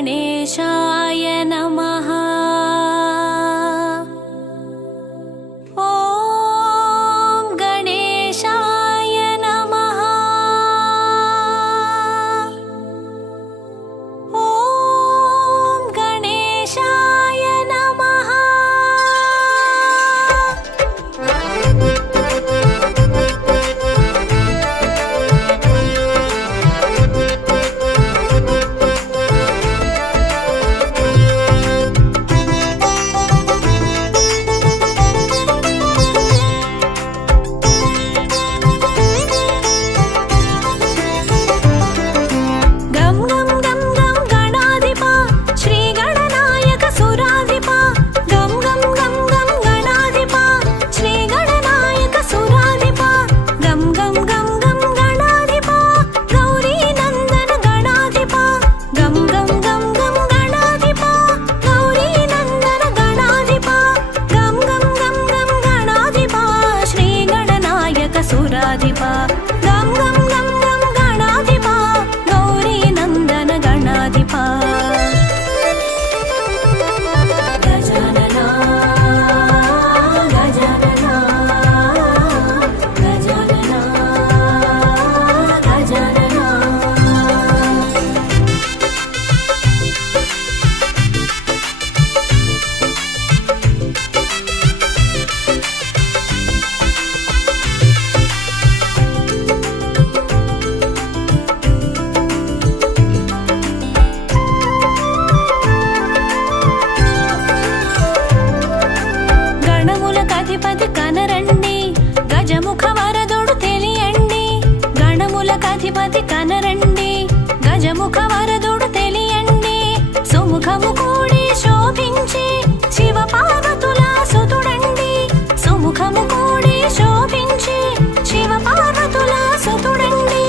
गणेशाय नमः। ॐ गणेशाय नमः। ॐ गणेशाय नमः। గణములకధిపతి కనరండి, గజముఖ వరదుడు తెలియండి. గణములకధిపతి కనరండి, గజముఖ వరదుడు తెలియండి. సుముఖము కూడి శోభించి శివ పార్వతుల సుతుడండి. సుముఖము కూడి శోభించి శివ పార్వతుల సుతుడండి.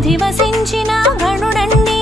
అధివసించిన గణుడండి,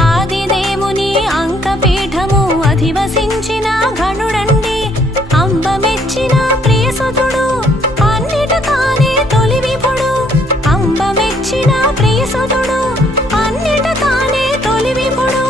ఆదిదేవుని అంకపీఠము అధివసించిన గణుడండి. అంబ మెచ్చిన ప్రియసుతుడు, అన్నిట తానే తొలి విభుడు. అంబ మెచ్చిన ప్రియసుతుడు, అన్నిట తానే తొలి విభుడు.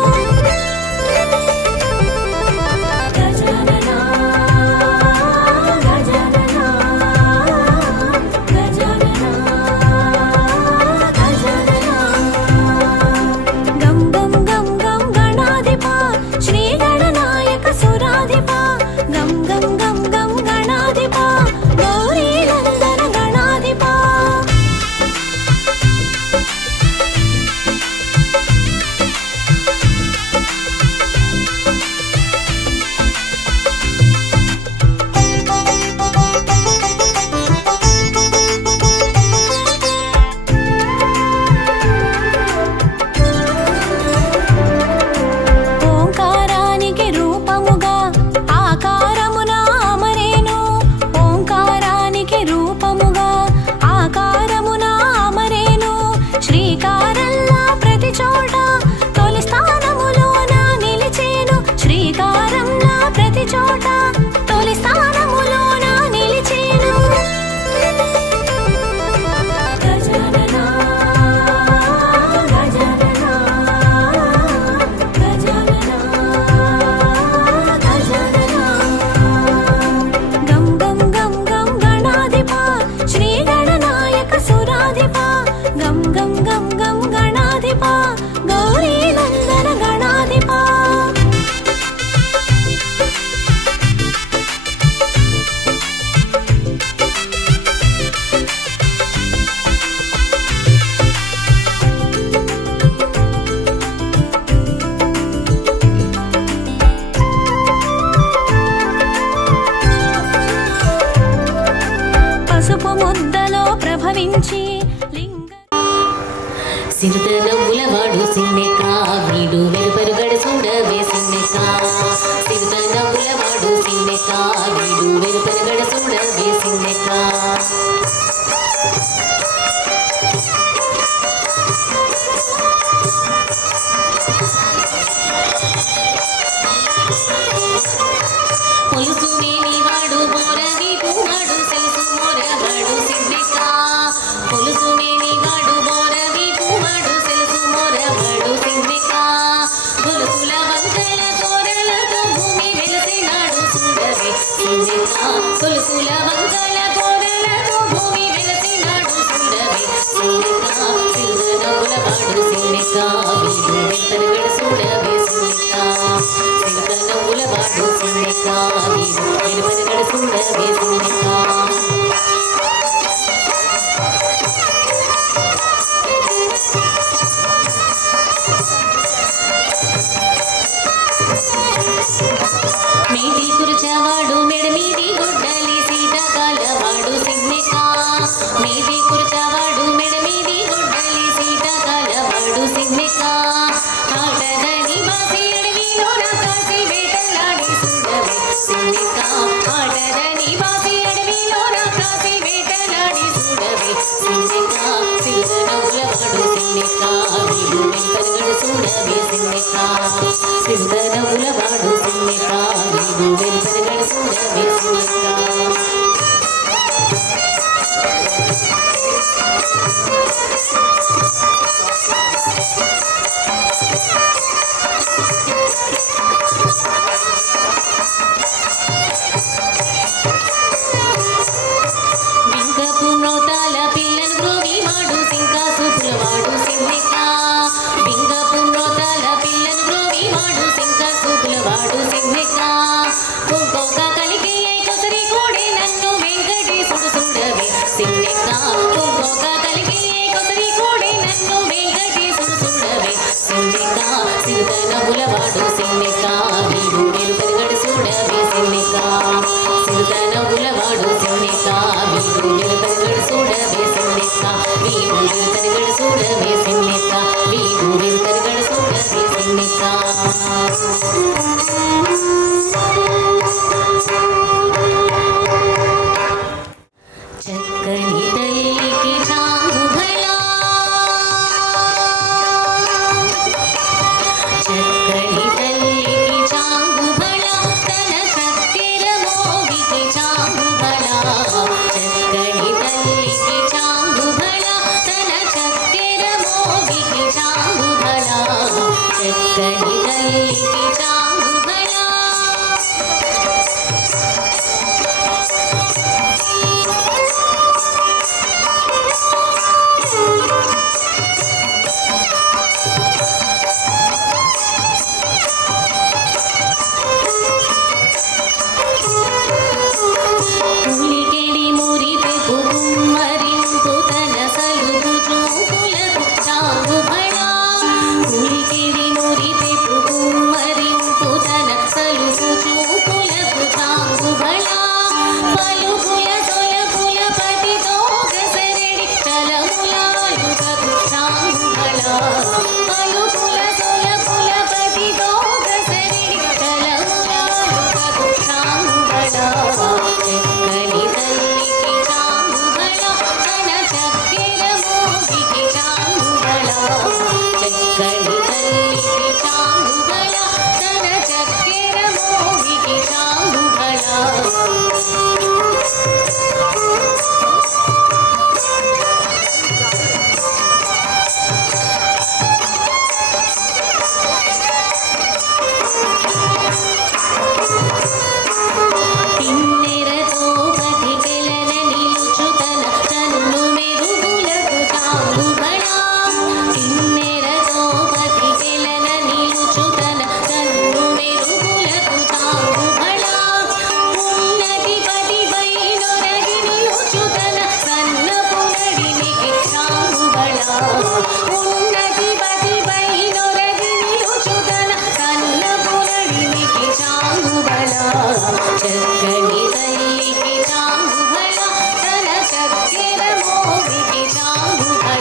ముద్దలో ప్రభవించి లింగ సిరుతనవ్వులవాడు సిన్నెక వీడు వెలుపరుగడు చూడవే సిన్నెక సిరుతనవ్వులవాడు సిన్నెక వీడు వెలుపరుగడు చూడవే సిన్నెక పొలుసు మేనివాడు మోరవి పూవాడు సెలుసు మోరవాడు సిన్నెక పొలుసు మేనివాడు మోరవి పూవాడు సెలుసు మోరవాడు సిన్నెక గొలుసుల వంకల గోరలతో భూమి వెలసినాడు చూడవే సిన్నెక గొలుసుల వంకల గోరలతో భూమి వెలసినాడు చూడవే సిన్నెక సిరునవ్వులవాడు సిన్నెక వీడు వెంపరగడ చూడవే సిన్నెక సిరునవ్వులవాడు సిన్నెక వీడు వెలుపరగడ చూడవే సిన్నెక మీది కుర్చవాడు మెడ మీది గుడ్డలి సీతకాలవాడు సిన్నెక మీది కుర్చవాడు మెడ మీది గుడ్డలి సీతకాలవాడు సిన్నెక ఆటదని బాసి అడవిలో కాసి వేటలాడి చూడవే సిన్నెక ఆటదని బాసి అడవిలో కాసి వేటలాడి చూడవే సిన్నెక సిరునవ్వులవాడు సిన్నెక వీడు వెంపరగడు చూడవే సిన్నెక సిరునవ్వులవాడు సిన్నెక వీడు వెంపరగడు చూడవే సిన్నెక బింకపు నోతాల పిల్లను గ్రోవి వాడు సింకాసు పులవాడు సిన్నెక బింకపు నోతాల పిల్లను గ్రోవి వాడు సింకాసు పులవాడు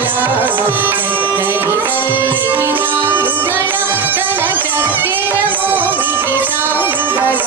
ಚಕ್ಕರಿ ತಲ್ಲಿಗೆ ನಾಡುಗಳ ತನ ಚಕ್ಕೆರ ಮೋಗಿಗೆ ನಾಡುಗಳ